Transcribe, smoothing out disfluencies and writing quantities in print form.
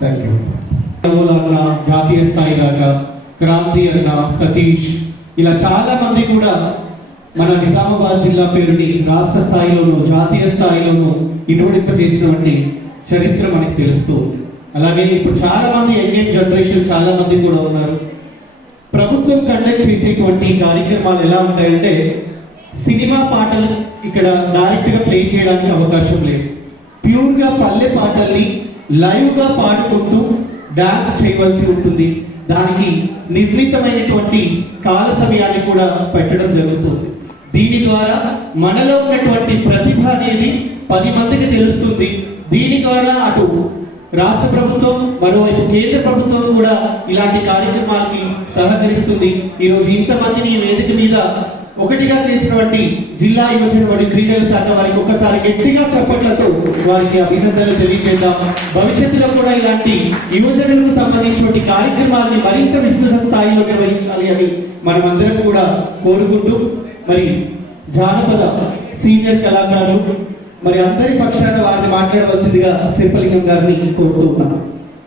Thank you. జాతీయ స్థాయి దాకా క్రాంతి అన్న, సతీష్, ఇలా చాలా మంది కూడా మన నిజామాబాద్ జిల్లా పేరుని రాష్ట్ర స్థాయిలోనూ జాతీయ స్థాయిలోనూ ఇనుమడింప చేసినటువంటి చరిత్ర మనకి తెలుస్తూ ఉంది. అలాగే ఇప్పుడు చాలా మంది యంగ్ జనరేషన్ చాలా మంది కూడా ఉన్నారు. ప్రభుత్వం కండక్ట్ చేసేటువంటి కార్యక్రమాలు ఎలా ఉంటాయంటే సినిమా పాటలు ఇక్కడ డైరెక్ట్ గా ప్లే చేయడానికి అవకాశం లేదు. ప్యూర్ గా పల్లె పాటల్ని లైవ్ గా పాడుకుంటూ డాన్స్ చేయవలసి ఉంటుంది. దానికి నిర్ణీతమైనటువంటి కాల సమయాన్ని కూడా పెట్టడం జరుగుతుంది. దీని ద్వారా మనలో ఉన్నటువంటి ప్రతిభ అనేది 10 మందికి తెలుస్తుంది. దీని ద్వారా అటు రాష్ట్ర ప్రభుత్వం, మరోవైపు కేంద్ర ప్రభుత్వం కూడా ఇలాంటి కార్యక్రమాలకి సహకరిస్తుంది. ఈరోజు ఇంతమందిని వేదిక మీద ఒకటిగా చేసినటువంటి జిల్లా యువజన క్రీడల శాఖ వారికి ఒకసారి గట్టిగా చప్పట్లతో వారికి అభినందనలు తెలియజేద్దాం. భవిష్యత్తులో కూడా ఇలాంటి యువజనులకు సంబంధించిన కార్యక్రమాలని మరింత విస్తృత స్థాయిలో నిర్వహించాలి అని మనమందరం కూడా కోరుకుంటూ, మరి జానపద సీనియర్ కళాకారులు మరి అందరి పక్షాన వారిని మాట్లాడవలసిందిగా శిల్పలింగం గారిని కోరుతూ ఉన్నాను.